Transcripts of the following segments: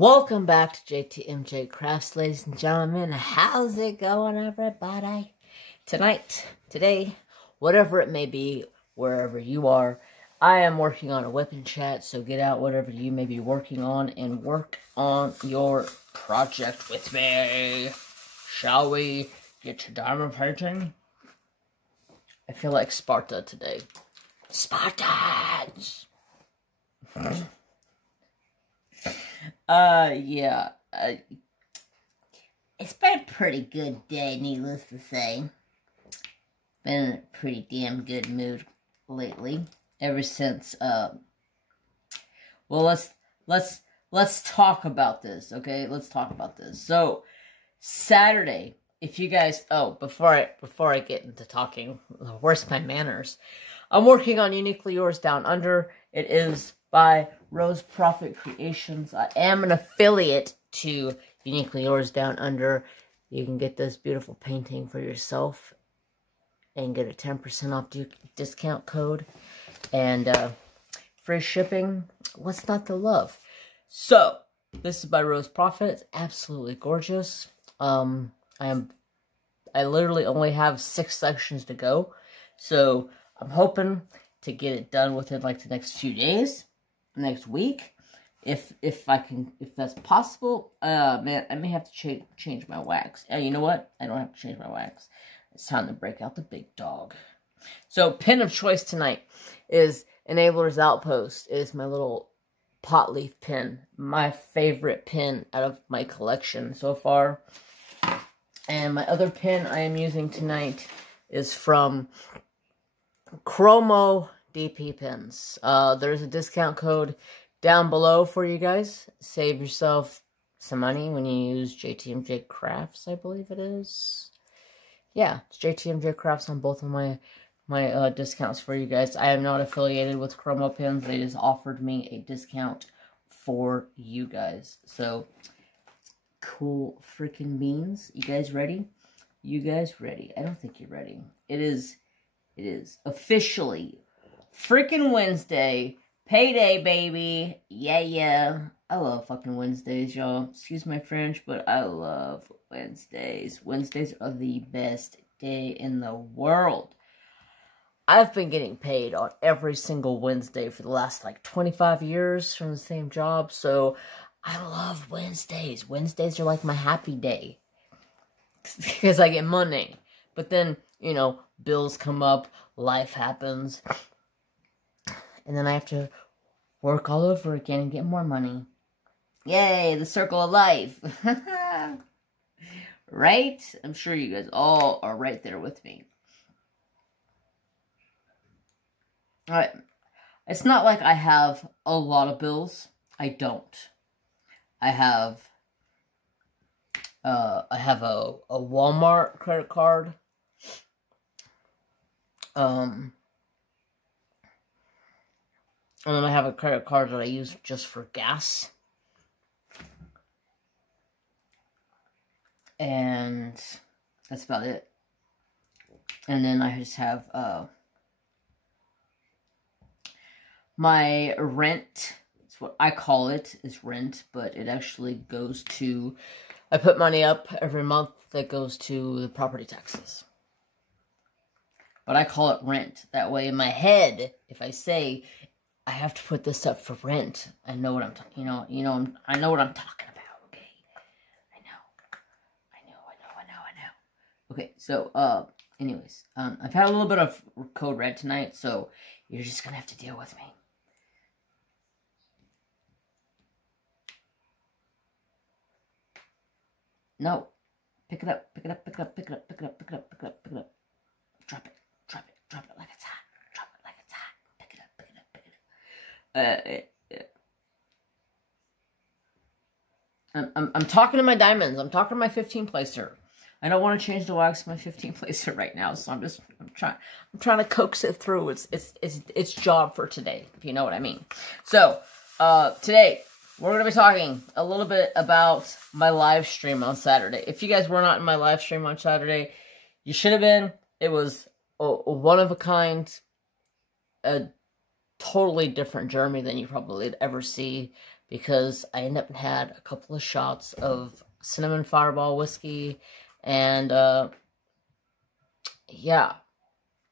Welcome back to JTMJ Crafts, ladies and gentlemen. How's it going, everybody? Today, whatever it may be, wherever you are, I am working on a whipping chat, so get out whatever you may be working on and work on your project with me. Shall we get to diamond painting? I feel like Sparta today. Spartans! Yeah. It's been a pretty good day, needless to say. Been in a pretty damn good mood lately. Ever since, well, let's talk about this, okay? Let's talk about this. So, Saturday, if you guys, before I get into talking, where's my manners? I'm working on Uniquely Yours Down Under. It is by Rose Proffitt Creations. I am an affiliate to Uniquely Yours Down Under. You can get this beautiful painting for yourself and get a 10% off discount code and free shipping. What's not to love? So, this is by Rose Proffitt. It's absolutely gorgeous. I literally only have 6 sections to go, so I'm hoping to get it done within like the next few days, next week, if that's possible. Man, I may have to change my wax. And you know what? I don't have to change my wax. It's time to break out the big dog. So, pin of choice tonight is Enabler's Outpost. It is my little pot leaf pin, my favorite pin out of my collection so far. And my other pin I am using tonight is from Chromo DP Pins. There's a discount code down below for you guys. Save yourself some money when you use JTMJ Crafts, I believe it is. Yeah, it's JTMJ Crafts on both of my discounts for you guys. I am not affiliated with Chromo Pins. They just offered me a discount for you guys. So, cool freaking beans. You guys ready? You guys ready? I don't think you're ready. It is officially freaking Wednesday. Payday, baby. Yeah. I love fucking Wednesdays, y'all. Excuse my French, but I love Wednesdays. Wednesdays are the best day in the world. I've been getting paid on every single Wednesday for the last, 25 years from the same job, so I love Wednesdays. Wednesdays are like my happy day. Because I get money. But then, bills come up, life happens, and then I have to work all over again and get more money. Yay, the circle of life. Right? I'm sure you guys all are right there with me. Alright. It's not like I have a lot of bills. I don't. I have a Walmart credit card. And then I have a credit card that I use just for gas. And that's about it. And then I just have my rent. It's what I call it, is rent, but it actually goes to, I put money up every month that goes to the property taxes. But I call it rent. That way in my head, if I say I have to put this up for rent, I know what I'm talking, I know what I'm talking about, okay? I know. Okay, so, anyways, I've had a little bit of code red tonight, so you're just gonna have to deal with me. No. Pick it up. Drop it like it's hot. Pick it up. I'm talking to my diamonds. I'm talking to my 15 placer. I don't want to change the wax of my 15 placer right now, so I'm trying to coax it through. It's job for today, if you know what I mean. So, today we're going to be talking a little bit about my live stream on Saturday. If you guys were not in my live stream on Saturday, you should have been. It was a one-of-a-kind, a totally different journey than you probably ever see. because I ended up had a couple of shots of cinnamon fireball whiskey, and yeah,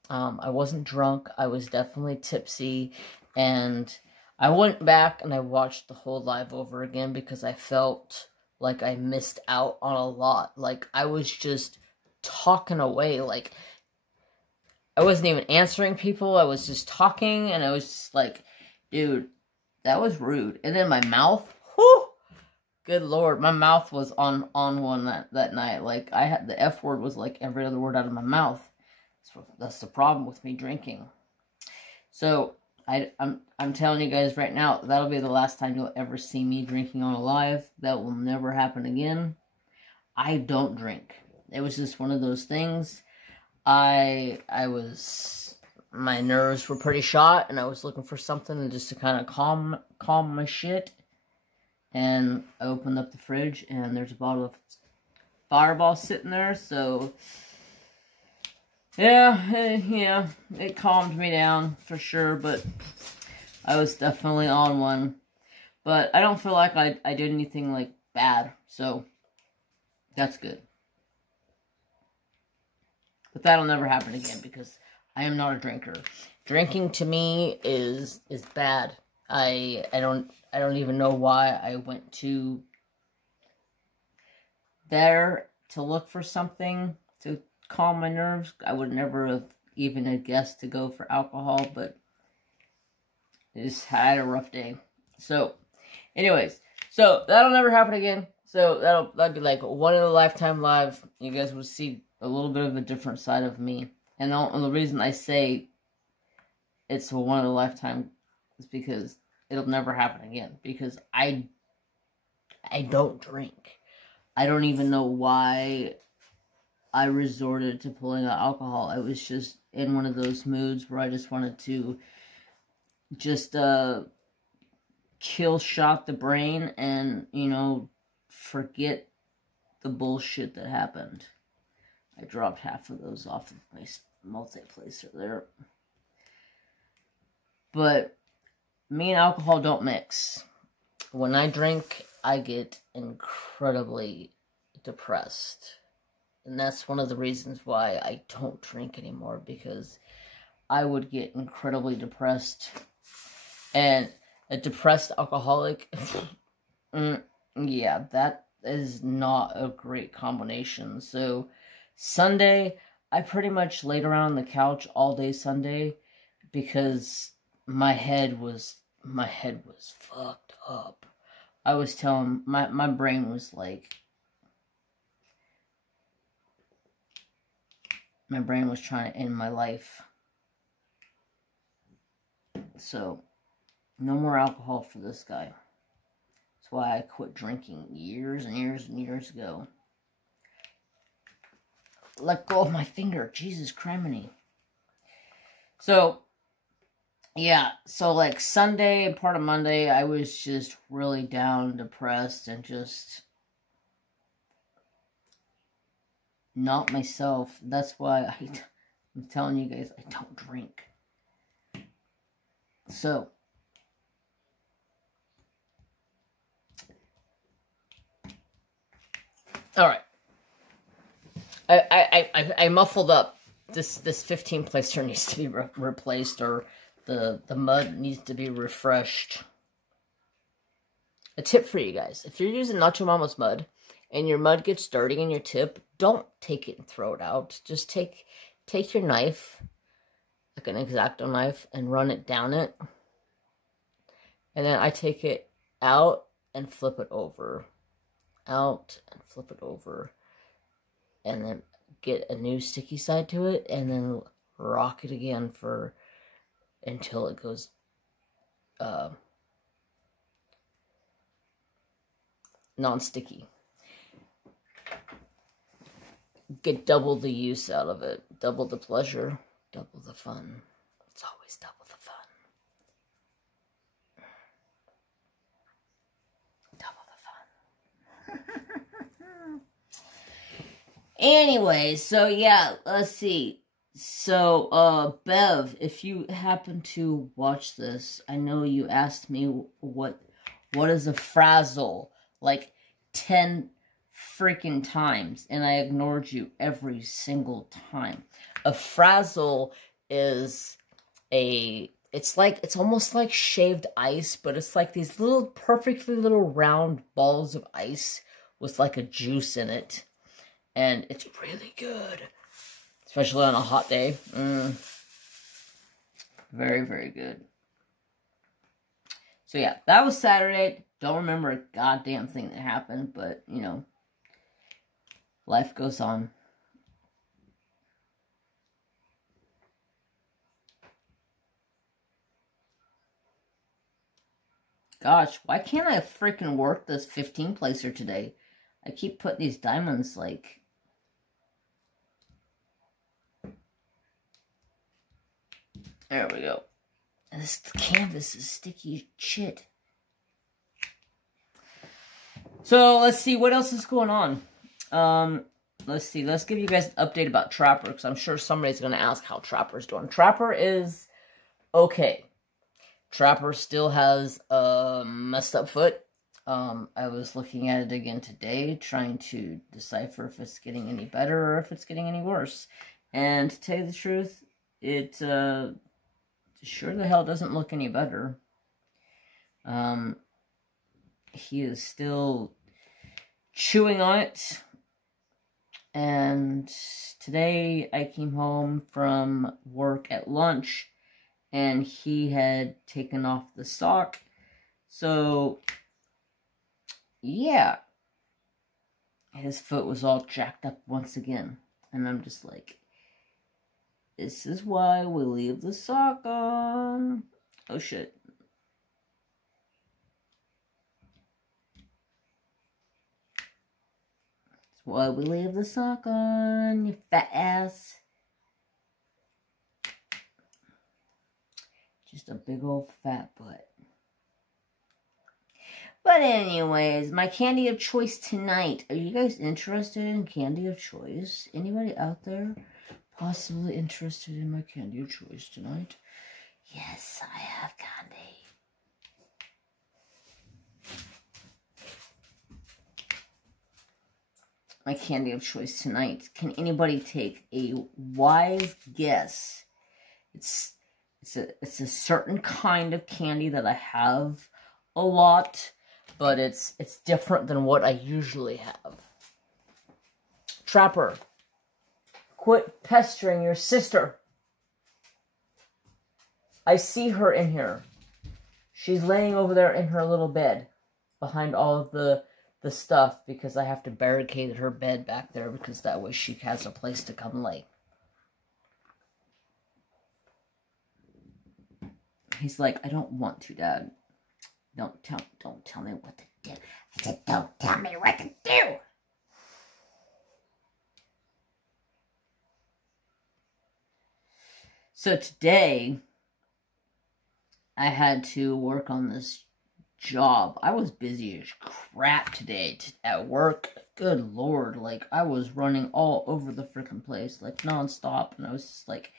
I wasn't drunk. I was definitely tipsy, and I went back and I watched the whole live over again because I felt like I missed out on a lot. Like, I was just talking away. Like, I wasn't even answering people. I was just talking, and I was just like, dude, that was rude. And then my mouth, whew, good Lord, my mouth was on one that night. Like, I had, the F word was like every other word out of my mouth. So that's the problem with me drinking. So, I'm telling you guys right now, that'll be the last time you'll ever see me drinking on a live. That will never happen again. I don't drink. It was just one of those things. My nerves were pretty shot, and I was looking for something just to kind of calm my shit. And I opened up the fridge, and there's a bottle of Fireball sitting there, so yeah, it calmed me down for sure, but I was definitely on one. But I don't feel like I did anything, like, bad, so that's good. But that'll never happen again because I am not a drinker. Drinking to me is bad. I don't even know why I went to there to look for something to calm my nerves. I would never have even guessed to go for alcohol, but I just had a rough day. So, anyways, so that'll never happen again. So that'd be like one in a lifetime live. You guys will see a little bit of a different side of me. And the reason I say it's a one in a lifetime is because it'll never happen again. Because I don't drink. I don't even know why I resorted to pulling out alcohol. I was just in one of those moods where I just wanted to just kill shot the brain and, you know, forget the bullshit that happened. I dropped half of those off of my multi-placer there. But me and alcohol don't mix. When I drink, I get incredibly depressed. And that's one of the reasons why I don't drink anymore, because I would get incredibly depressed. And a depressed alcoholic, yeah, that is not a great combination. So Sunday, I pretty much laid around on the couch all day Sunday because my head was fucked up. I was telling, my brain was like, my brain was trying to end my life. So, no more alcohol for this guy. That's why I quit drinking years and years and years ago. Let go of my finger. Jesus criminy. So, yeah. So, like, Sunday and part of Monday, I was just really down, depressed, and just not myself. That's why I'm telling you guys, I don't drink. So, all right. I muffled up. This 15 placer needs to be replaced, or the mud needs to be refreshed. A tip for you guys: if you're using Notcha Mama's mud and your mud gets dirty in your tip, don't take it and throw it out. Just take your knife, like an X-Acto knife, and run it down it. And then I take it out and flip it over. Out and flip it over. And then get a new sticky side to it, and then rock it again until it goes non-sticky. Get double the use out of it, double the pleasure, double the fun. It's always double the fun. Anyway, so yeah, let's see. So, Bev, if you happen to watch this, I know you asked me what what is a frazzle? Like 10 freaking times, and I ignored you every single time. A frazzle is it's almost like shaved ice, but it's like these little perfectly little round balls of ice with like a juice in it. And it's really good. Especially on a hot day. Very, very good. So yeah, that was Saturday. Don't remember a goddamn thing that happened, but, you know, life goes on. Gosh, why can't I freaking work this 15 placer today? I keep putting these diamonds, like... There we go. And this canvas is sticky as shit. So, let's see what else is going on. Let's see. Let's give you guys an update about Trapper, because I'm sure somebody's going to ask how Trapper's doing. Trapper is okay. Trapper still has a messed up foot. I was looking at it again today, trying to decipher if it's getting any better or if it's getting any worse. And to tell you the truth, it sure the hell doesn't look any better. He is still chewing on it. And today I came home from work at lunch, and he had taken off the sock. So, yeah. His foot was all jacked up once again. And I'm just like, this is why we leave the sock on. Oh, shit. That's why we leave the sock on, you fat ass. Just a big old fat butt. But anyways, my candy of choice tonight. Are you guys interested in candy of choice? Anybody out there possibly interested in my candy of choice tonight? Yes, I have candy. My candy of choice tonight. Can anybody take a wise guess? It's a certain kind of candy that I have a lot, but it's different than what I usually have. Trapper, quit pestering your sister. I see her in here. She's laying over there in her little bed behind all of the stuff, because I have to barricade her bed back there, because that way she has a place to come lay. He's like, I don't want to, Dad. Don't tell me what to do. I said, don't tell me what to do. So today, I had to work on this job. I was busy as crap today at work. Good Lord, like, I was running all over the freaking place, like, nonstop. And I was just like,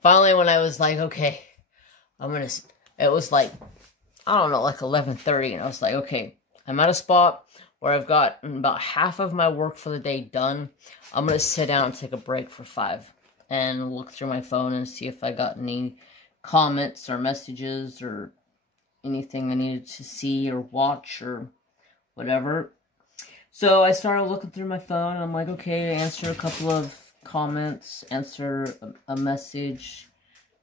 finally, when I was like, okay, it was like, I don't know, like 11:30, and I was like, okay, I'm at a spot where I've got about half of my work for the day done. I'm going to sit down and take a break for 5 and look through my phone and see if I got any comments or messages or anything I needed to see or watch or whatever. So I started looking through my phone, and I'm like, okay, answer a couple of comments, answer a message,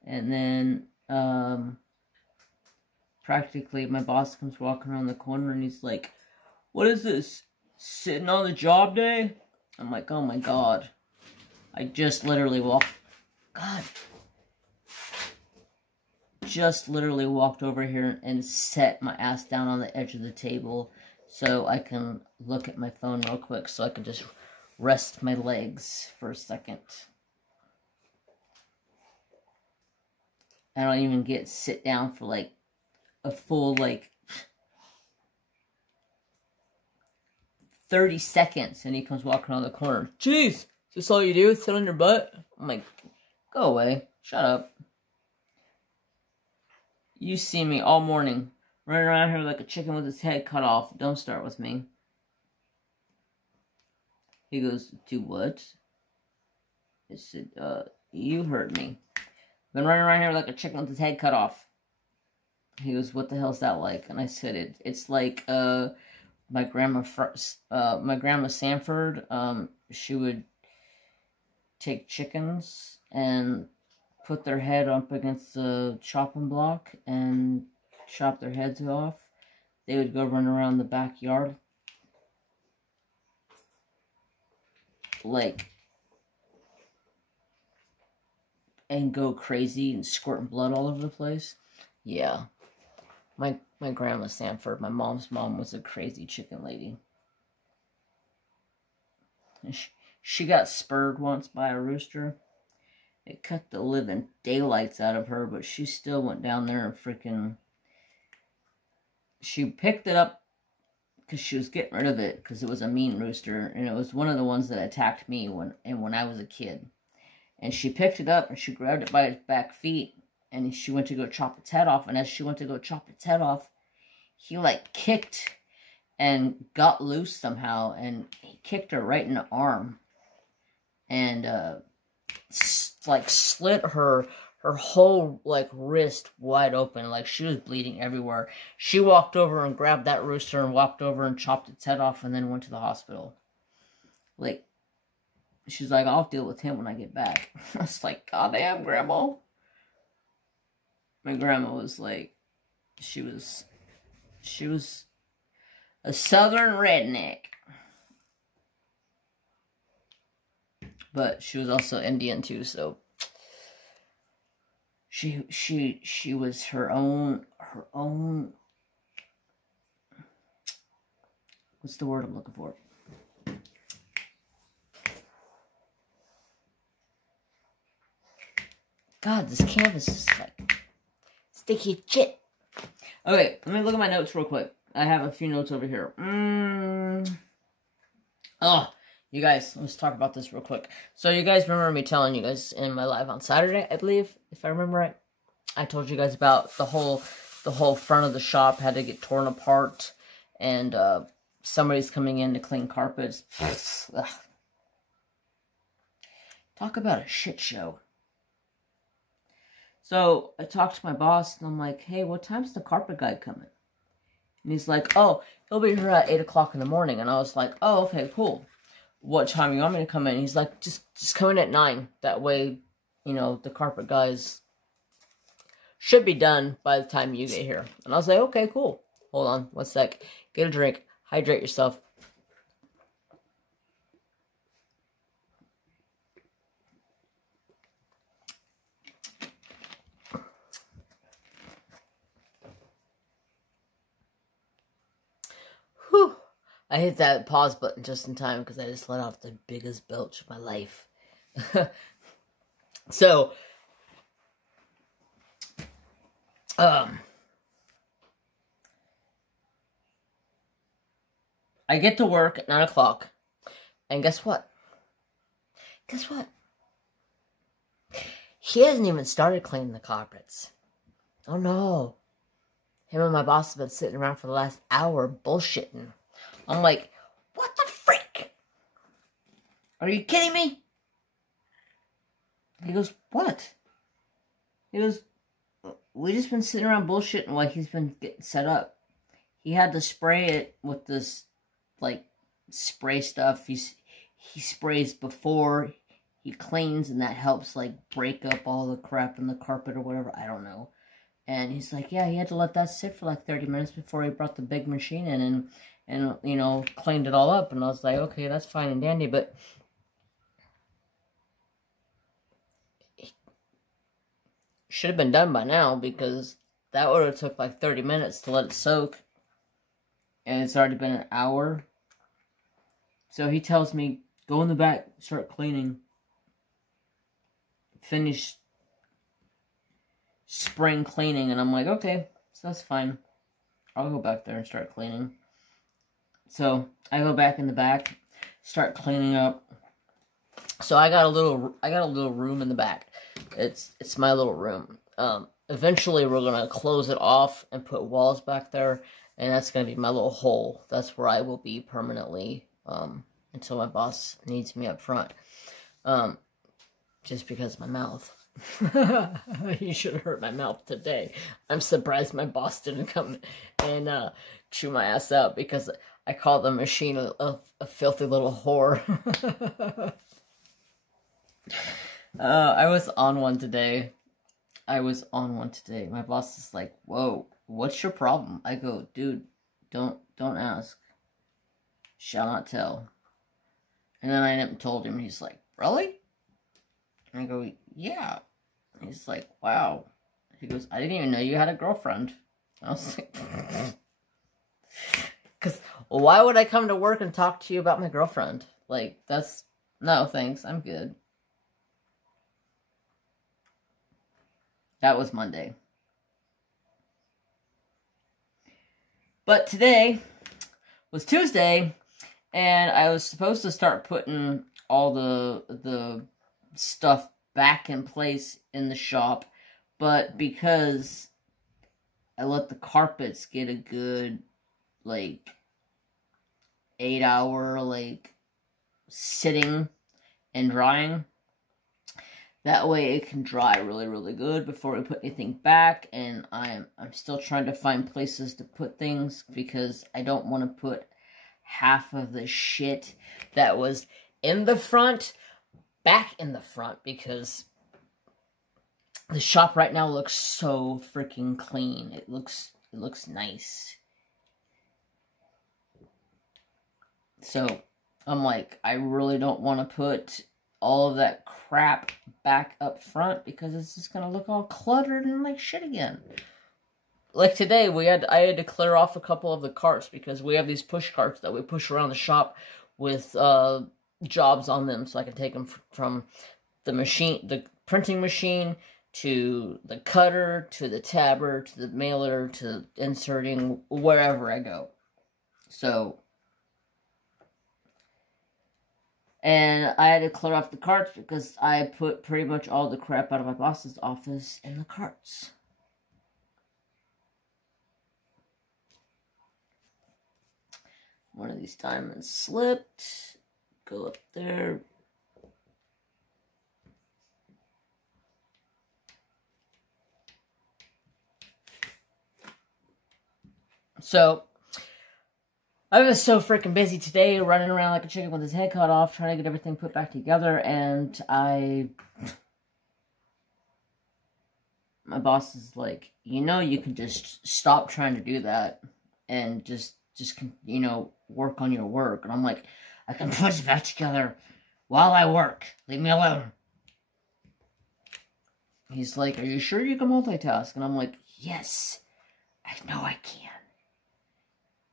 and then practically my boss comes walking around the corner, and he's like, what is this, sitting on the job day? I'm like, oh my God. I just literally walked over here and set my ass down on the edge of the table so I can look at my phone real quick, so I can just rest my legs for a second. I don't even get sit down for like a full like 30 seconds, and he comes walking around the corner. Jeez, is this all you do? Sit on your butt? I'm like, go away. Shut up. You see me all morning running around here like a chicken with his head cut off. Don't start with me. He goes, do what? I said, you heard me. Been running around here like a chicken with his head cut off. He goes, what the hell's that like? And I said, it's like, my grandma Sanford, she would take chickens and put their head up against the chopping block and chop their heads off. They would go run around the backyard like, and go crazy and squirting blood all over the place. Yeah. My grandma Sanford, my mom's mom, was a crazy chicken lady. She got spurred once by a rooster. It cut the living daylights out of her, but she still went down there and freaking... She picked it up because she was getting rid of it because it was a mean rooster, and it was one of the ones that attacked me when I was a kid. And she picked it up and she grabbed it by its back feet, and she went to go chop its head off. And as she went to go chop its head off, he like kicked and got loose somehow, and he kicked her right in the arm, and like slit her whole like wrist wide open. Like she was bleeding everywhere. She walked over and grabbed that rooster and walked over and chopped its head off and then went to the hospital. Like, she's like, I'll deal with him when I get back. I was like, God damn, Grandma. My grandma was like, she was a southern redneck. But she was also Indian too, so she was her own, what's the word I'm looking for? God, this canvas is like sticky shit. Okay, let me look at my notes real quick. I have a few notes over here. Oh, you guys, let's talk about this real quick. So you guys remember me telling you guys in my live on Saturday, I believe, if I remember right. I told you guys about the whole front of the shop had to get torn apart, and somebody's coming in to clean carpets. Talk about a shit show. So I talked to my boss, and I'm like, hey, what time's the carpet guy coming? And he's like, oh, he'll be here at 8 o'clock in the morning. And I was like, oh, okay, cool. What time you want me to come in? He's like, just come in at 9. That way, you know, the carpet guys should be done by the time you get here. And I was like, okay, cool. Hold on, 1 sec. Get a drink. Hydrate yourself. Whew. I hit that pause button just in time because I just let out the biggest belch of my life. So, I get to work at 9 o'clock, and guess what? Guess what? He hasn't even started cleaning the carpets. Oh no. Him and my boss have been sitting around for the last hour bullshitting. I'm like, what the frick? Are you kidding me? He goes, what? He goes, we just been sitting around bullshitting while he's been getting set up. He had to spray it with this, like, spray stuff. He sprays before he cleans, and that helps, like, break up all the crap in the carpet or whatever. I don't know. And he's like, yeah, he had to let that sit for like 30 minutes before he brought the big machine in and you know, cleaned it all up. And I was like, okay, that's fine and dandy, but it should have been done by now, because that would have took like 30 minutes to let it soak. And it's already been an hour. So he tells me, go in the back, start cleaning. Finish spring cleaning, and I'm like, okay, so that's fine. I'll go back there and start cleaning. So I go back in the back, start cleaning up. So I got a little room in the back. It's my little room. eventually we're going to close it off and put walls back there. And that's going to be my little hole. That's where I will be permanently until my boss needs me up front. Just because of my mouth. You should have heard my mouth today. I'm surprised my boss didn't come and chew my ass out because I called the machine a filthy little whore. I was on one today. My boss is like, "Whoa, what's your problem?" I go, "Dude, don't ask. Shall not tell." And then I told him. He's like, "Really?" And I go, "Yeah." He's like, "Wow." He goes, "I didn't even know you had a girlfriend." I was like, because why would I come to work and talk to you about my girlfriend? Like, no, thanks, I'm good. That was Monday. But today was Tuesday, and I was supposed to start putting all the stuff back in place in the shop, but because I let the carpets get a good, 8-hour, sitting and drying, that way it can dry really, really good before we put anything back. And I'm still trying to find places to put things because I don't want to put half of the shit that was in the front back in the front, because the shop right now looks so freaking clean. It looks nice. So I'm like, I really don't want to put all of that crap back up front because it's just gonna look all cluttered and like shit again. Like today, I had to clear off a couple of the carts because we have these push carts that we push around the shop with jobs on them, so I can take them from the printing machine to the cutter to the tabber to the mailer to inserting wherever I go. So. And I had to clear off the carts because I put pretty much all the crap out of my boss's office in the carts. One of these diamonds slipped. Go up there. So, I was so freaking busy today, running around like a chicken with his head cut off, trying to get everything put back together, and my boss is like, you can just stop trying to do that, and just work on your work. And I'm like, I can put it back together while I work. Leave me alone. He's like, are you sure you can multitask? And I'm like, yes, I know I can.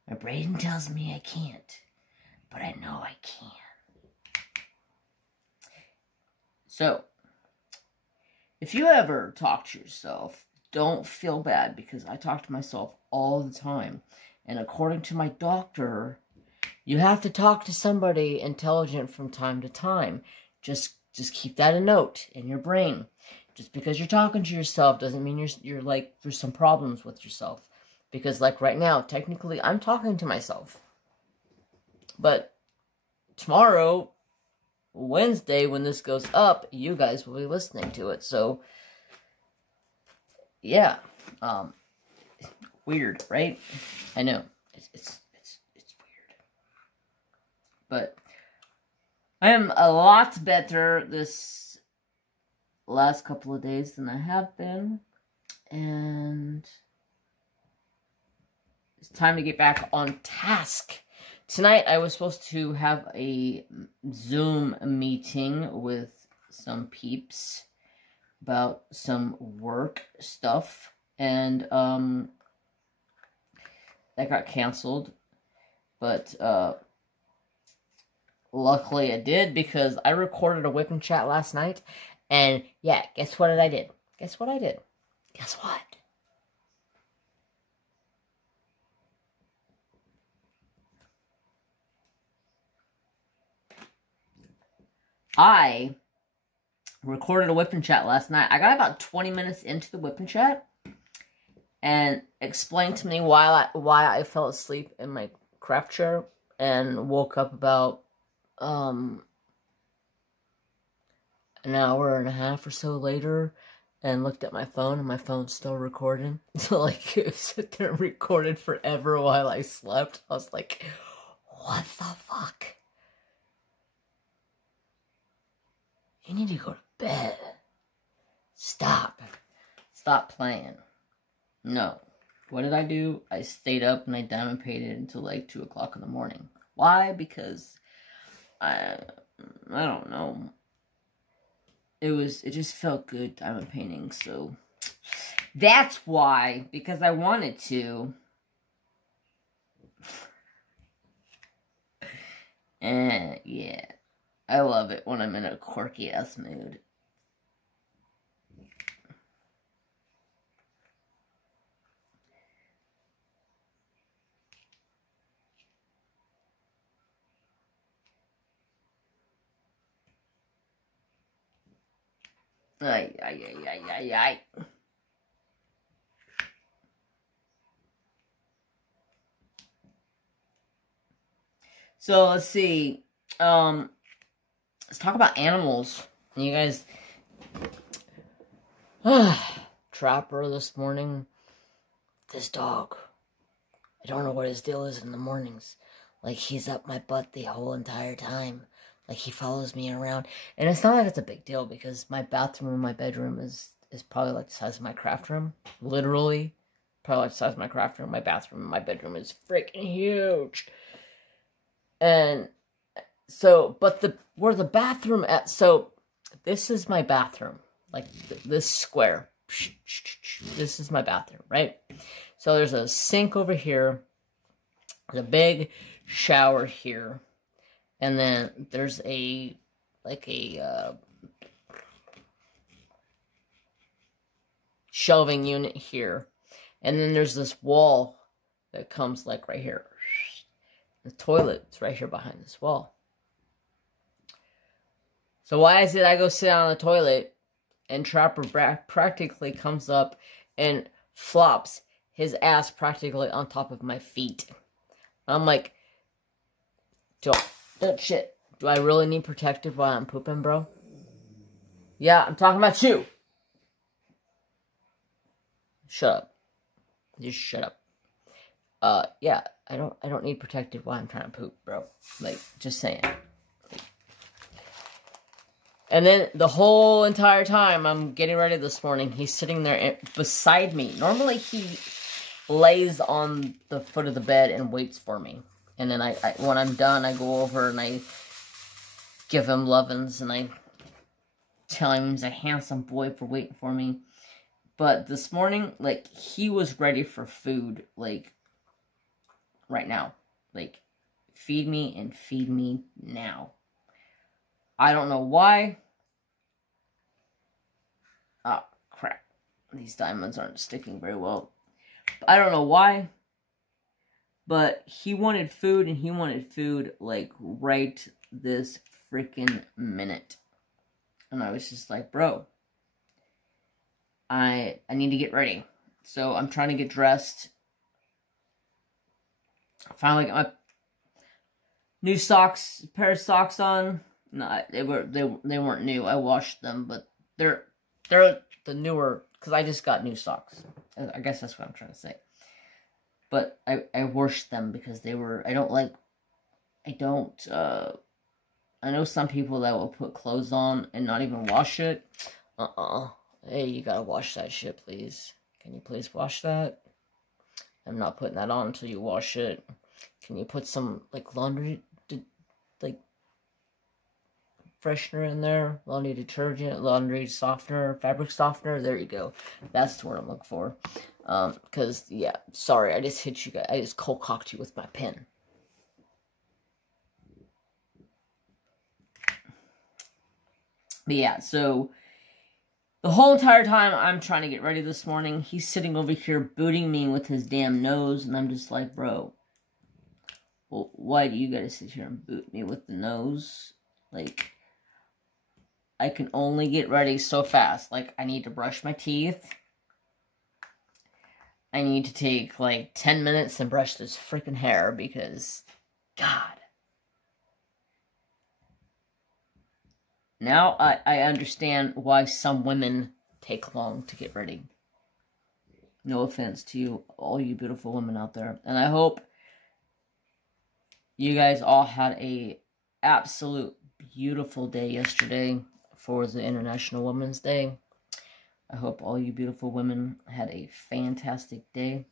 My brain tells me I can't, but I know I can. So, if you ever talk to yourself, don't feel bad, because I talk to myself all the time. And according to my doctor, you have to talk to somebody intelligent from time to time. Just keep that a note in your brain. Just because you're talking to yourself doesn't mean you're like, there's some problems with yourself. Because, like, right now, technically, I'm talking to myself. But tomorrow, Wednesday, when this goes up, you guys will be listening to it. So, yeah. Weird, right? I know. It's weird. But I am a lot better this last couple of days than I have been. And it's time to get back on task. Tonight, I was supposed to have a Zoom meeting with some peeps about some work stuff. And, that got canceled. But, luckily it did, because I recorded a whipping chat last night. And, yeah, guess what I did? Guess what I did? Guess what? I recorded a whip and chat last night. I got about 20 minutes into the whip and chat and explained to me why I fell asleep in my craft chair and woke up about an hour and a half or so later and looked at my phone, and my phone's still recording. So, like, it sit there and recorded forever while I slept. I was like, what the fuck? You need to go to bed. Stop. Stop playing. No. What did I do? I stayed up and I diamond painted until like 2 o'clock in the morning. Why? Because I don't know. It just felt good diamond painting, so that's why, because I wanted to. And yeah, I love it when I'm in a quirky ass mood. Ay, ay, ay, ay, ay, ay. So let's see. Let's talk about animals. You guys, Trapper this morning. This dog. I don't know what his deal is in the mornings. Like, he's up my butt the whole entire time. Like, he follows me around. And it's not like it's a big deal, because my bathroom and my bedroom is probably like the size of my craft room. Literally. Probably like the size of my craft room. My bathroom and my bedroom is freaking huge. And so, but where the bathroom at, so this is my bathroom. Like, this square. This is my bathroom, right? So there's a sink over here. There's a big shower here. And then there's a shelving unit here. And then there's this wall that comes like right here. The toilet's right here behind this wall. So why is it I go sit on the toilet and Trapper practically comes up and flops his ass practically on top of my feet? I'm like, shit. Do I really need protective while I'm pooping, bro? Yeah, I'm talking about you. Shut up. Just shut up. Yeah, I don't need protective while I'm trying to poop, bro. Like, just saying. And then the whole entire time I'm getting ready this morning, he's sitting there beside me. Normally he lays on the foot of the bed and waits for me. And then I when I'm done, I go over and I give him lovin's and I tell him he's a handsome boy for waiting for me. But this morning, like, he was ready for food, like, right now. Like, feed me and feed me now. I don't know why. Oh, crap. These diamonds aren't sticking very well. I don't know why. But he wanted food, and he wanted food, like, right this freaking minute. And I was just like, bro, I need to get ready. So I'm trying to get dressed. I finally got my new socks, pair of socks on. No, they weren't new. I washed them, but they're the newer, because I just got new socks. I guess that's what I'm trying to say. But I washed them because they were, I know some people that will put clothes on and not even wash it. Hey, you gotta wash that shit, please. Can you please wash that? I'm not putting that on until you wash it. Can you put some, like, laundry, like, freshener in there? Laundry detergent, laundry softener, fabric softener? There you go. That's what I'm looking for. Because, yeah, sorry, I just hit you guys. I just cold-cocked you with my pen. But yeah, so the whole entire time I'm trying to get ready this morning, he's sitting over here booting me with his damn nose, and I'm just like, bro, well, why do you gotta sit here and boot me with the nose? Like, I can only get ready so fast. Like, I need to brush my teeth. I need to take like 10 minutes and brush this freaking hair because, God. Now I understand why some women take long to get ready. No offense to you, all you beautiful women out there. And I hope you guys all had a absolute beautiful day yesterday for the International Women's Day. I hope all you beautiful women had a fantastic day.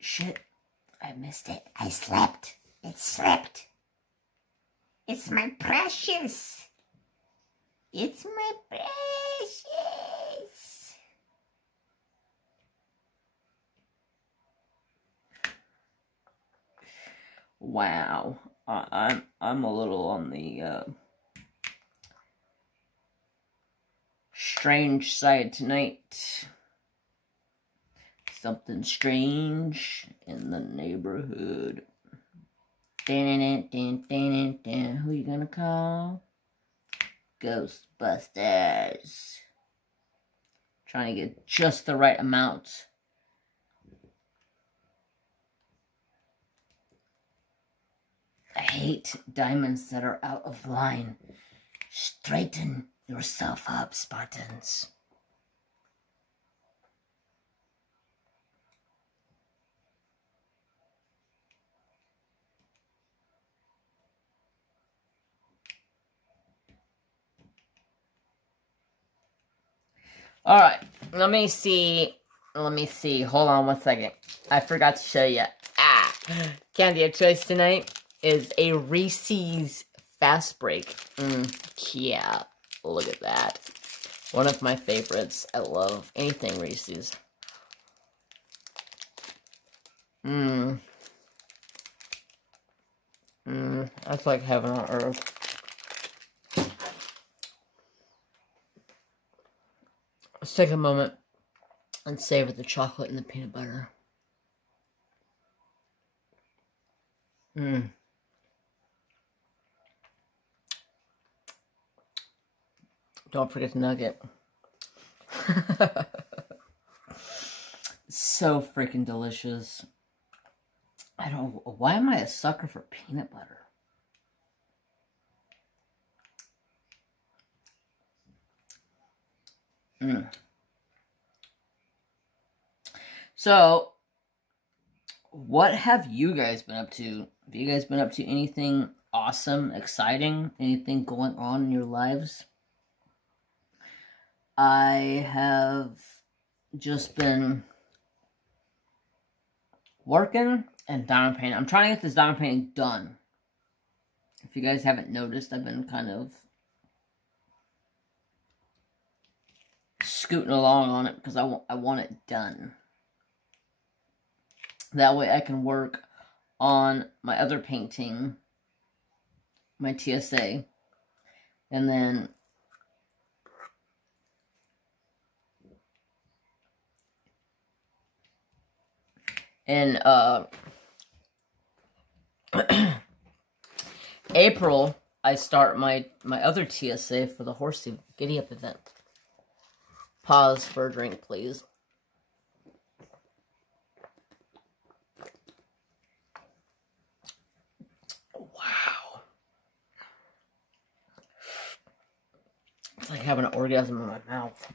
Shit, I missed it. I slept. It slept. It's my precious. It's my precious. Wow, I'm a little on the strange side tonight. Something strange in the neighborhood. Who you gonna call? Ghostbusters. Trying to get just the right amount. I hate diamonds that are out of line. Straighten yourself up, Spartans. All right, let me see. Hold on one second. I forgot to show you. Candy of choice tonight is a Reese's Fast Break. Yeah, look at that. One of my favorites. I love anything Reese's. That's like heaven on earth. Let's take a moment and savor the chocolate and the peanut butter. Don't forget the nugget. So freaking delicious. I don't... Why am I a sucker for peanut butter? So, what have you guys been up to? Have you guys been up to anything awesome, exciting? Anything going on in your lives? I have just been working and diamond painting. I'm trying to get this diamond painting done. If you guys haven't noticed, I've been kind of scooting along on it because I want it done. That way I can work on my other painting, my TSA, and then in April, I start my other TSA for the Horsey Giddy Up event. Pause for a drink, please. Wow. It's like having an orgasm in my mouth.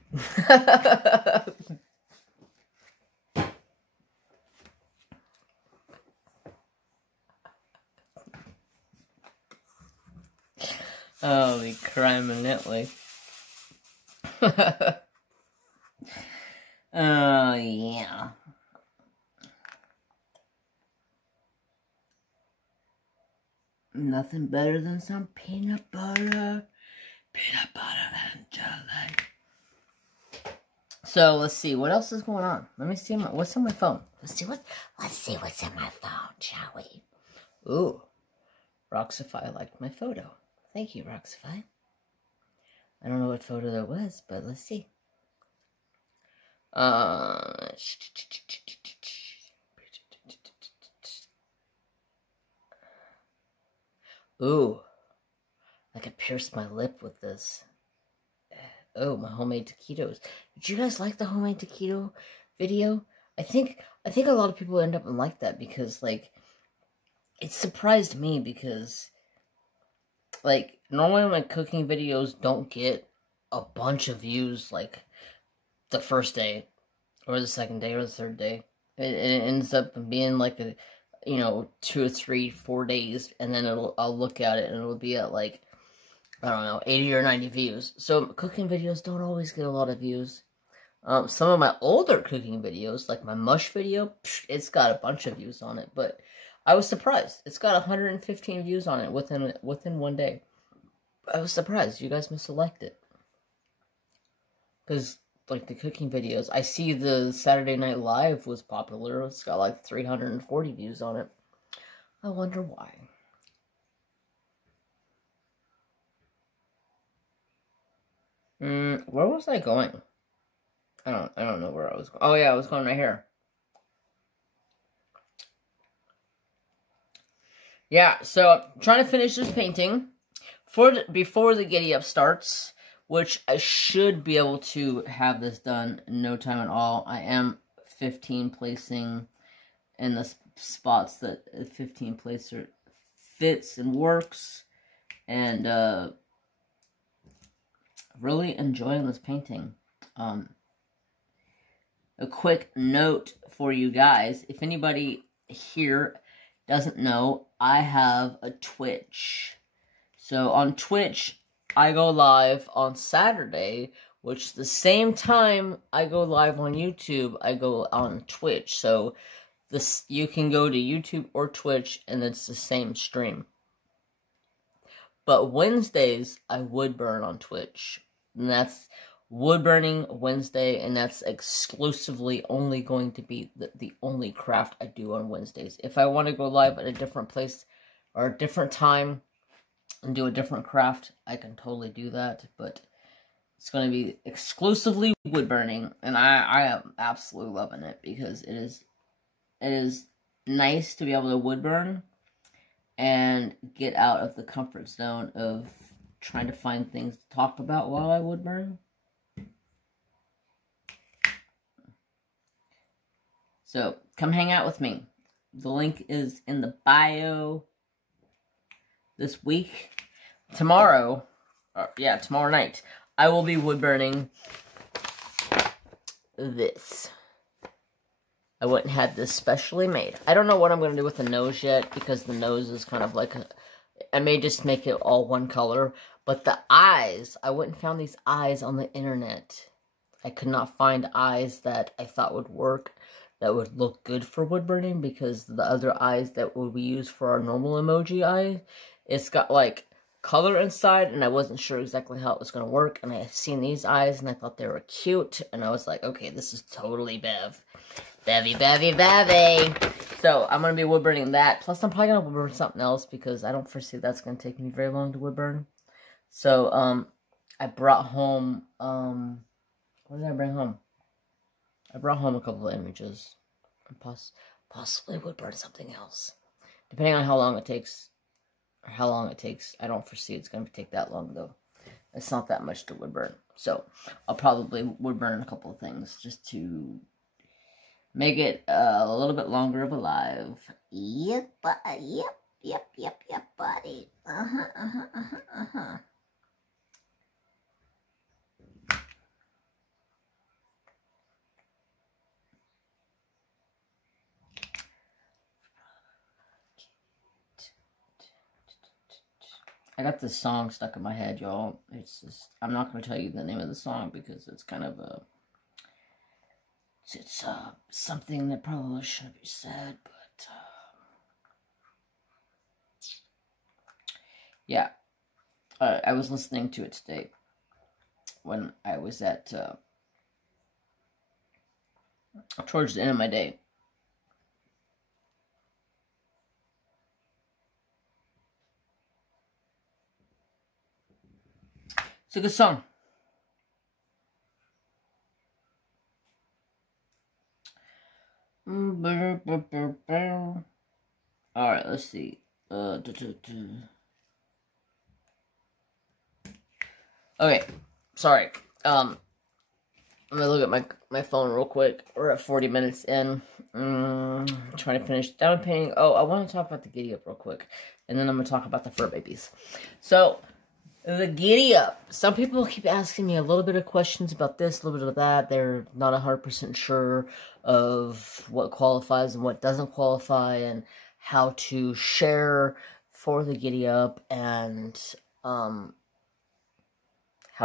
Holy criminally. Oh, yeah. Nothing better than some peanut butter. Peanut butter and jelly. So, let's see. What else is going on? Let me see. What's on my phone? Let's see what's in my phone, shall we? Ooh. Roxify liked my photo. Thank you, Roxify. I don't know what photo that was, but let's see. Ooh, I could pierce my lip with this. Oh, my homemade taquitos. Did you guys like the homemade taquito video? I think a lot of people end up and like that because, like, it surprised me because, like, normally my cooking videos don't get a bunch of views, like, the first day, or the second day, or the third day. It ends up being, like, a, 2 or 3, 4 days, and then I'll look at it, and it'll be at, like, I don't know, 80 or 90 views. So, cooking videos don't always get a lot of views. Some of my older cooking videos, like my mush video, it's got a bunch of views on it, but I was surprised. It's got 115 views on it within 1 day. I was surprised. You guys must have liked it. Because, like, the cooking videos, I see the Saturday Night Live was popular. It's got, like, 340 views on it. I wonder why. Where was I going? I don't know where I was going. Oh, yeah, I was going right here. Yeah, so I'm trying to finish this painting before the Giddy Up starts, which I should be able to have this done in no time at all. I am 15 placing in the spots that 15 placer fits and works, and really enjoying this painting. A quick note for you guys, if anybody here doesn't know, I have a Twitch. So on Twitch, I go live on Saturday, which the same time I go live on YouTube, I go on Twitch. So you can go to YouTube or Twitch, and it's the same stream. But Wednesdays, I wood burn on Twitch. And that's Wood Burning Wednesday, and that's exclusively only going to be the only craft I do on Wednesdays. If I want to go live at a different place or a different time and do a different craft, I can totally do that, but it's going to be exclusively wood burning, and I am absolutely loving it because it is nice to be able to wood burn and get out of the comfort zone of trying to find things to talk about while I wood burn. So, come hang out with me. The link is in the bio this week. Tomorrow night, I will be wood burning this. I went and had this specially made. I don't know what I'm going to do with the nose yet, because the nose is kind of like I may just make it all one color. But the eyes, I went and found these eyes on the internet. I could not find eyes that I thought would work, that would look good for wood burning, because the other eyes that we use for our normal emoji eye, it's got like color inside, and I wasn't sure exactly how it was going to work, and I had seen these eyes, and I thought they were cute, and I was like, okay, this is totally Bev. Bevy, Bevy, Bevy! So, I'm going to be wood burning that, plus I'm probably going to wood burn something else, because I don't foresee that's going to take me very long to wood burn. So, I brought home, what did I bring home? I brought home a couple of images. Possibly would burn something else. Depending on how long it takes. Or how long it takes. I don't foresee it's going to take that long, though. It's not that much to wood burn. So, I'll probably wood burn a couple of things. Just to make it a little bit longer of a live. Yep, buddy. I got this song stuck in my head, y'all. It's just, I'm not going to tell you the name of the song because it's kind of it's something that probably shouldn't be said, but, yeah. I was listening to it today when I was at, towards the end of my day. It's a good song. Alright, let's see. Okay, sorry. I'm gonna look at my phone real quick. We're at 40 minutes in. Trying to finish down painting. Oh, I want to talk about the Giddy Up real quick. And then I'm gonna talk about the fur babies. So, the Giddy Up. Some people keep asking me a little bit of questions about this, a little bit of that. They're not 100% sure of what qualifies and what doesn't qualify, and how to share for the Giddy Up, and how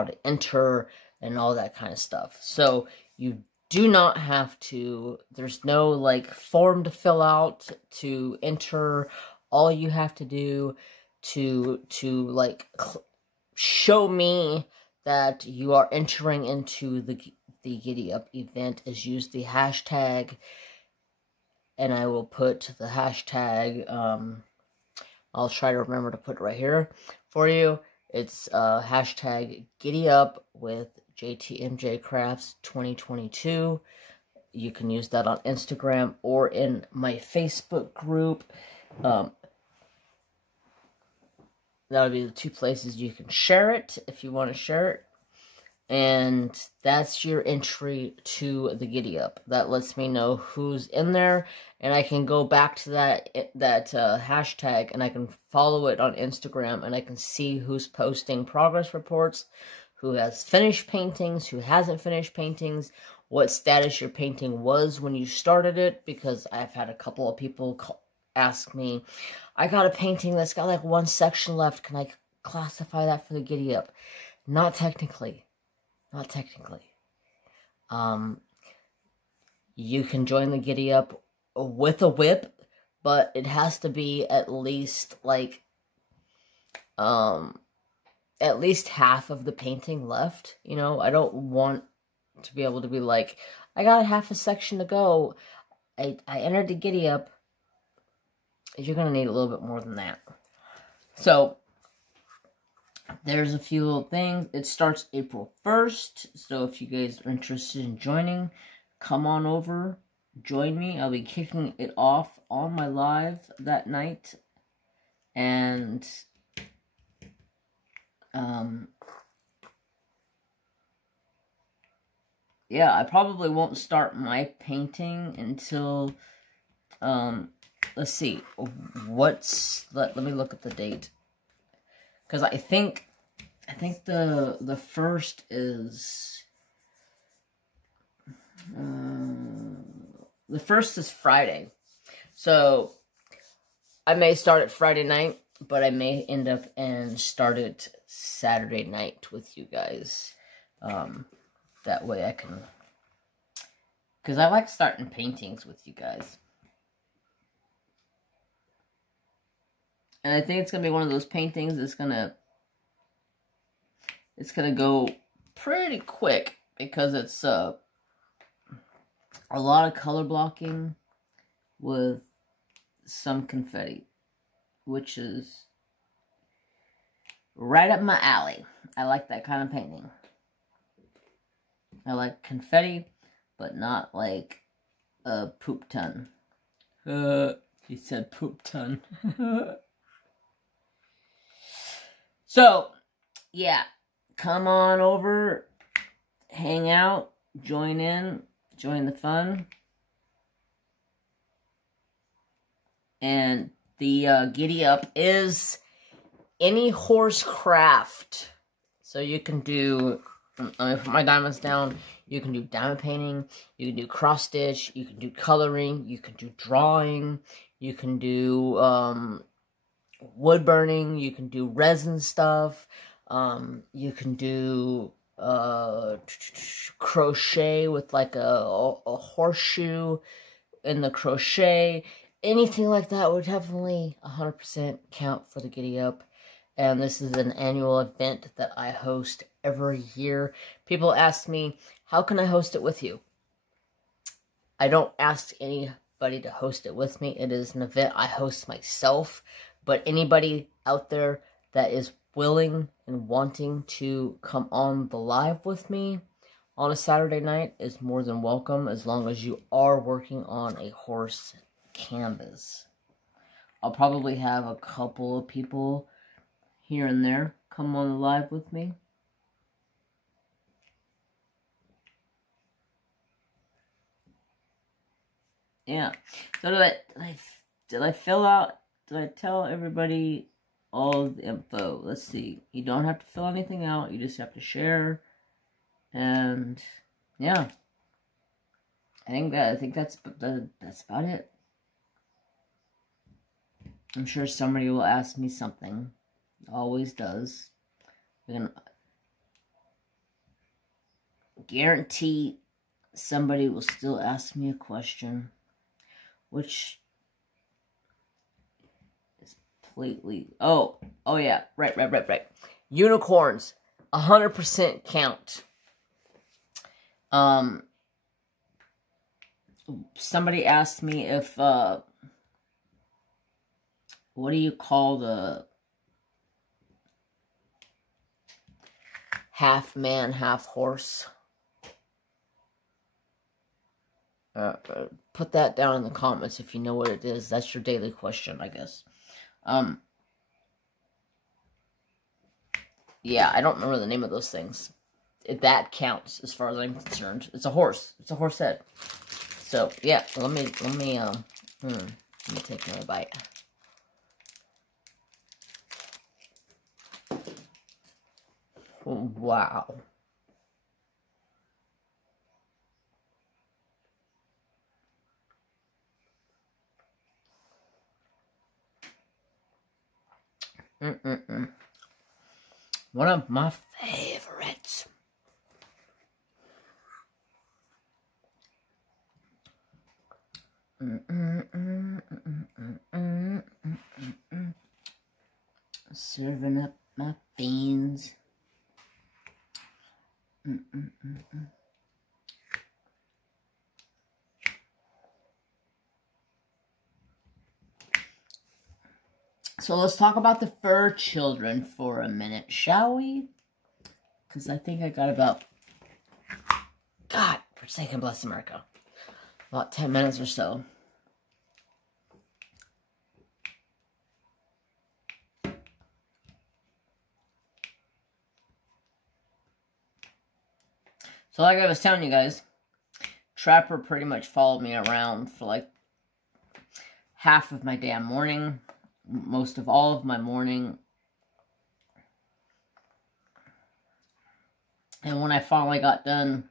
to enter, and all that kind of stuff. So, you do not have to, there's no, like, form to fill out to enter. All you have to do to like, show me that you are entering into the Giddy Up event is use the hashtag, and I will put the hashtag, I'll try to remember to put it right here for you. It's hashtag Giddy Up with JTMJ Crafts 2022. You can use that on Instagram or in my Facebook group. That would be the two places you can share it if you want to share it. And that's your entry to the Giddy Up. That lets me know who's in there, and I can go back to that hashtag, and I can follow it on Instagram, and I can see who's posting progress reports, who has finished paintings, who hasn't finished paintings, what status your painting was when you started it, because I've had a couple of people ask me, I got a painting that's got like one section left, can I classify that for the Giddy Up? Not technically. Not technically. You can join the Giddy Up with a whip, but it has to be at least like at least half of the painting left. You know, I don't want to be able to be like, I got half a section to go. I entered the Giddy Up. You're gonna need a little bit more than that. So there's a few little things. It starts April 1st. So if you guys are interested in joining, come on over. Join me. I'll be kicking it off on my live that night. And yeah, I probably won't start my painting until let's see. Let me look at the date. Because I think the first is Friday. So I may start it Friday night, but I may end up and start it Saturday night with you guys. That way I can, because I like starting paintings with you guys. And I think it's going to be one of those paintings that's it's going to go pretty quick, because it's a lot of color blocking with some confetti, which is right up my alley. I like that kind of painting. I like confetti, but not like a poop ton. He said poop ton. So, yeah, come on over, hang out, join in, join the fun. And the Giddy Up is any horse craft. So you can do, let me put my diamonds down, you can do diamond painting, you can do cross stitch, you can do coloring, you can do drawing, you can do wood burning, you can do resin stuff, you can do crochet with like a horseshoe in the crochet. Anything like that would definitely 100% count for the Giddy Up. And this is an annual event that I host every year. People ask me, how can I host it with you? I don't ask anybody to host it with me. It is an event I host myself. But anybody out there that is willing and wanting to come on the live with me, on a Saturday night is more than welcome, as long as you are working on a horse canvas. I'll probably have a couple of people here and there come on the live with me. Yeah. So did I fill out, did I tell everybody all the info? Let's see. You don't have to fill anything out. You just have to share. And yeah. I think that's about it. I'm sure somebody will ask me something. Always does. We're gonna guarantee somebody will still ask me a question, which is completely... Oh yeah, right. Unicorns, 100% count. Somebody asked me if, what do you call the half man, half horse? Put that down in the comments if you know what it is. That's your daily question, I guess. Yeah, I don't remember the name of those things. That counts as far as I'm concerned. It's a horse. It's a horse head. So yeah, let me take another bite. Wow. One of my favorites. Serving up my beans. So let's talk about the fur children for a minute, shall we? Because I think I got about, God, forsaken bless America, about 10 minutes or so. So like I was telling you guys, Trapper pretty much followed me around for like half of my damn morning, most of all of my morning. And when I finally got done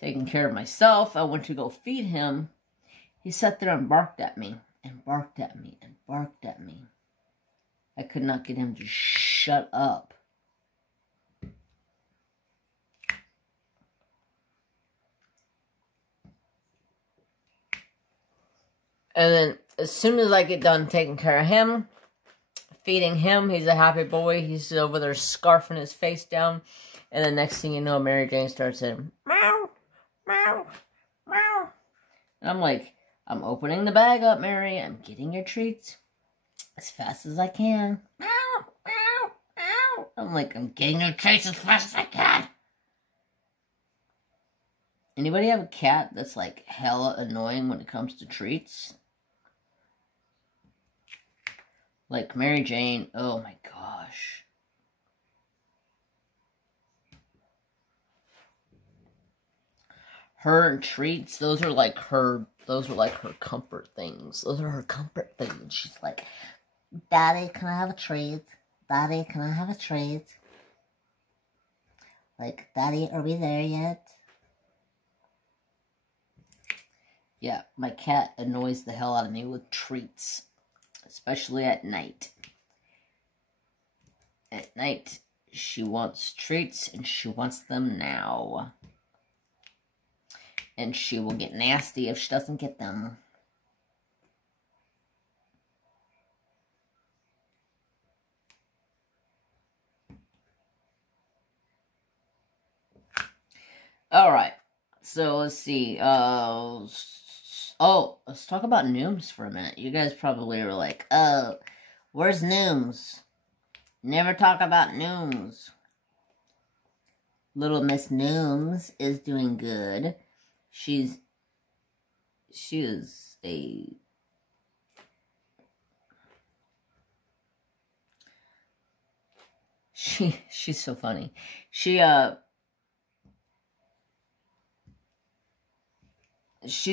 taking care of myself, I went to go feed him. He sat there and barked at me, and barked at me, and barked at me. I could not get him to shut up. And then, as soon as I get done taking care of him, feeding him, he's a happy boy. He's over there scarfing his face down. And the next thing you know, Mary Jane starts saying, meow, meow, meow. And I'm like, I'm opening the bag up, Mary. I'm getting your treats as fast as I can. Meow, meow, meow. I'm like, I'm getting your treats as fast as I can. Anybody have a cat that's like hella annoying when it comes to treats? Like Mary Jane, oh my gosh. Her treats, those are like her comfort things. Those are her comfort things. She's like, Daddy, can I have a treat? Daddy, can I have a treat? Like, Daddy, are we there yet? Yeah, my cat annoys the hell out of me with treats. Especially at night. At night, she wants treats, and she wants them now. And she will get nasty if she doesn't get them. Alright, so let's see. Oh, let's talk about Nooms for a minute. You guys probably are like, oh, where's Nooms? Never talk about Nooms. Little Miss Nooms is doing good. She is a she's so funny. She's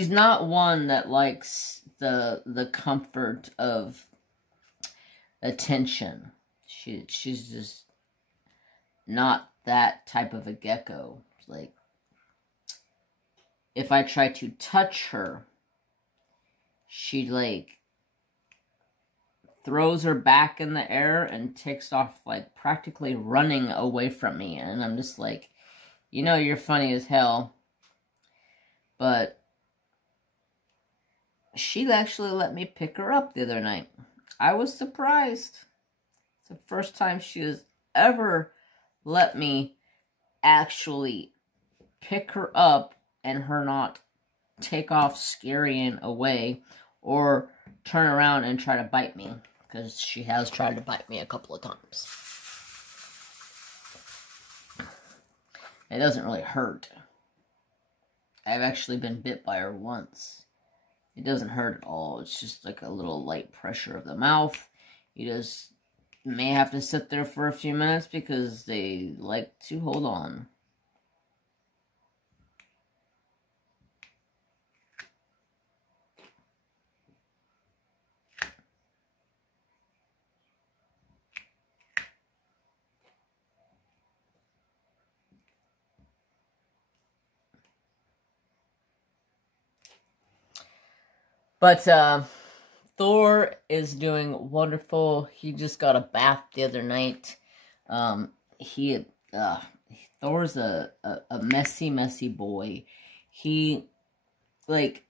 not one that likes the comfort of attention. She's just not that type of a gecko. Like, if I try to touch her, she like throws her back in the air and takes off, like practically running away from me. And I'm just like, you know, you're funny as hell. But she actually let me pick her up the other night. I was surprised. It's the first time she has ever let me actually pick her up and her not take off scurrying away or turn around and try to bite me, because she has tried to bite me a couple of times. It doesn't really hurt. I've actually been bit by her once. It doesn't hurt at all. It's just like a little light pressure of the mouth. You just may have to sit there for a few minutes because they like to hold on. But Thor is doing wonderful. He just got a bath the other night. Thor's a messy, messy boy. I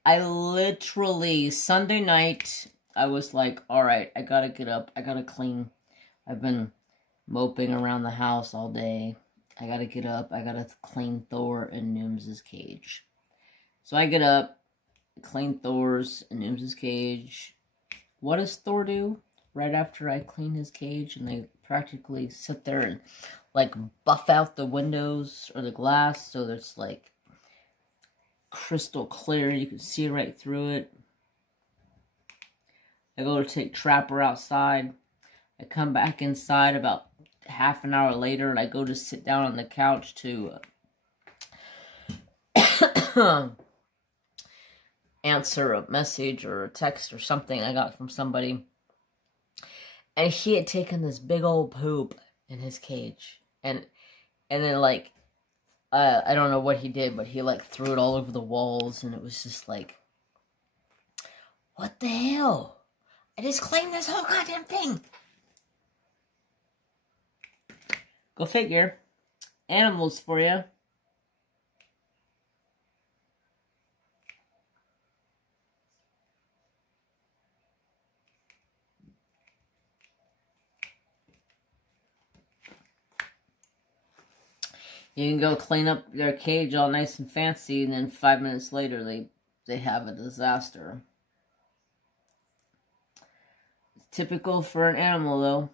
literally, Sunday night, I was like, alright, I gotta get up. I gotta clean. I've been moping around the house all day. I gotta get up. I gotta clean Thor and Nooms' cage. So I get up, clean Thor's and Nooms' cage. What does Thor do right after I clean his cage? And they practically sit there and like buff out the windows or the glass so it's like crystal clear. You can see right through it. I go to take Trapper outside. I come back inside about half an hour later and I go to sit down on the couch to answer a message or a text or something I got from somebody. And he had taken this big old poop in his cage. And then like, I don't know what he did, but he like threw it all over the walls and it was just like, what the hell? I just cleaned this whole goddamn thing. Go figure. Animals for you. You can go clean up their cage all nice and fancy, and then 5 minutes later, they have a disaster. It's typical for an animal, though.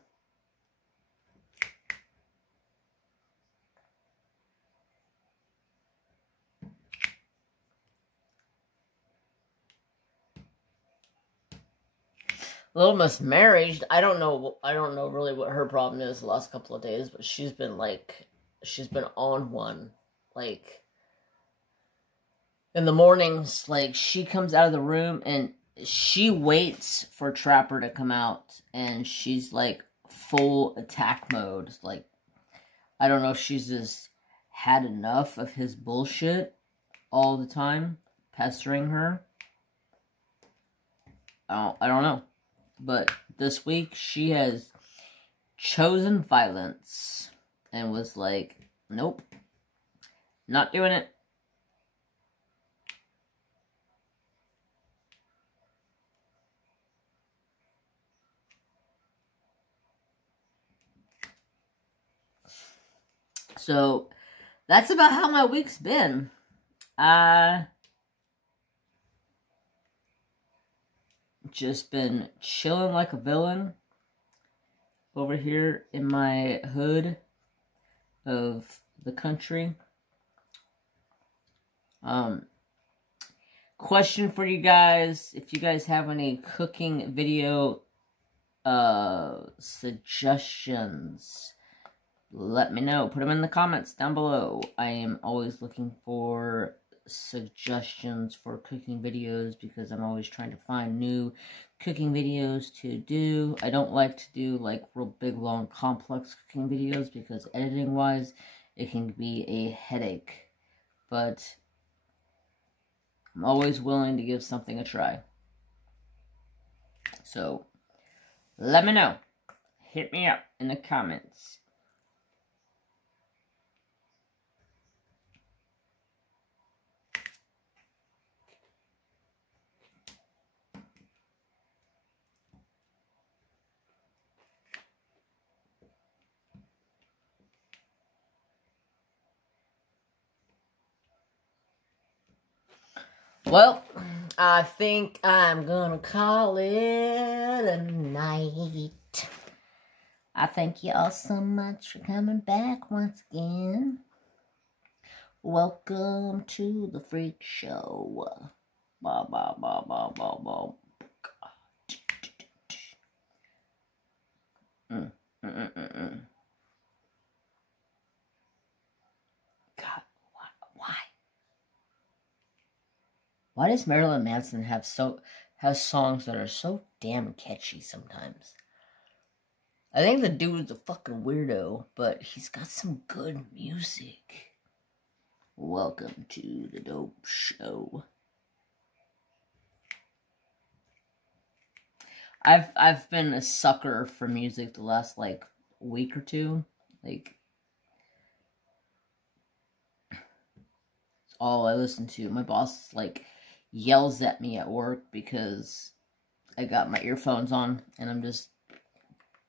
Little Miss Marriage, I don't know really what her problem is the last couple of days, but she's been on one. Like, in the mornings, like, she comes out of the room and she waits for Trapper to come out, and she's, like, full attack mode. Like, I don't know if she's just had enough of his bullshit all the time, pestering her. I don't know. But this week, she has chosen violence and was like, nope, not doing it. So, that's about how my week's been. Just been chilling like a villain over here in my hood of the country. Question for you guys: if you guys have any cooking video suggestions, let me know. Put them in the comments down below. I am always looking for suggestions for cooking videos because I'm always trying to find new cooking videos to do. I don't like to do like real big, long, complex cooking videos because editing wise, it can be a headache. But I'm always willing to give something a try. So let me know. Hit me up in the comments. Well, I think I'm gonna call it a night. I thank you all so much for coming back once again. Welcome to the Freak Show. Ba ba ba ba ba ba. God, why? Why does Marilyn Manson have songs that are so damn catchy sometimes? I think the dude's a fucking weirdo, but he's got some good music. Welcome to the dope show. I've been a sucker for music the last like week or two. Like it's all I listen to. My boss like yells at me at work because I got my earphones on and I'm just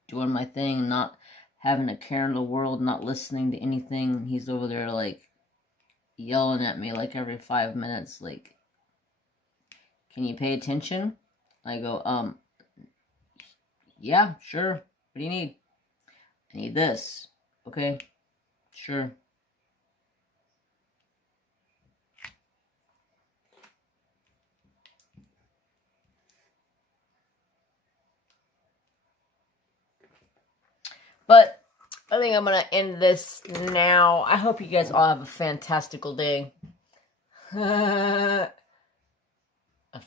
doing my thing, not having a care in the world, not listening to anything. He's over there like yelling at me like every 5 minutes, like, can you pay attention? I go, yeah, sure. What do you need? I need this. Okay, sure. But I think I'm going to end this now. I hope you guys all have a fantastical day. A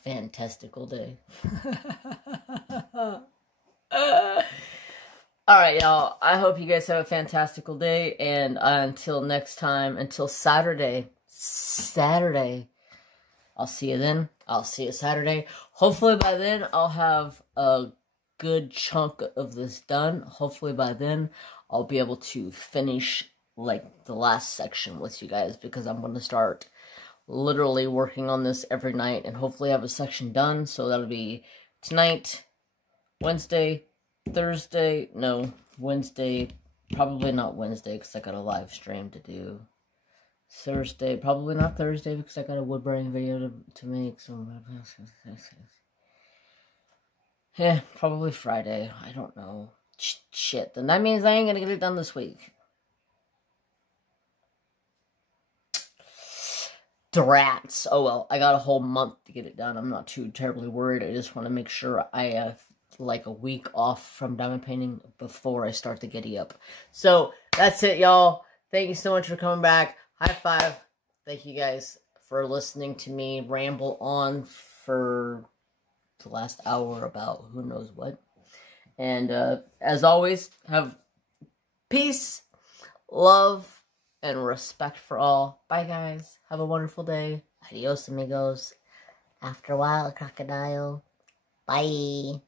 fantastical day. Alright, y'all. I hope you guys have a fantastical day. And until next time, until Saturday. I'll see you then. I'll see you Saturday. Hopefully by then, I'll have a good chunk of this done. Hopefully by then I'll be able to finish like the last section with you guys because I'm going to start literally working on this every night and hopefully have a section done. So that'll be tonight, Wednesday, Thursday, no, Wednesday, probably not Wednesday because I got a live stream to do. Thursday, probably not Thursday because I got a wood burning video to make. So yeah, probably Friday. I don't know. Shit. Then that means I ain't gonna get it done this week. Drats. Oh well, I got a whole month to get it done. I'm not too terribly worried. I just want to make sure I have like a week off from diamond painting before I start the giddy up. So that's it, y'all. Thank you so much for coming back. High five. Thank you guys for listening to me ramble on for the last hour about who knows what. And as always, have peace, love, and respect for all. Bye, guys. Have a wonderful day. Adios, amigos. After a while, crocodile. Bye.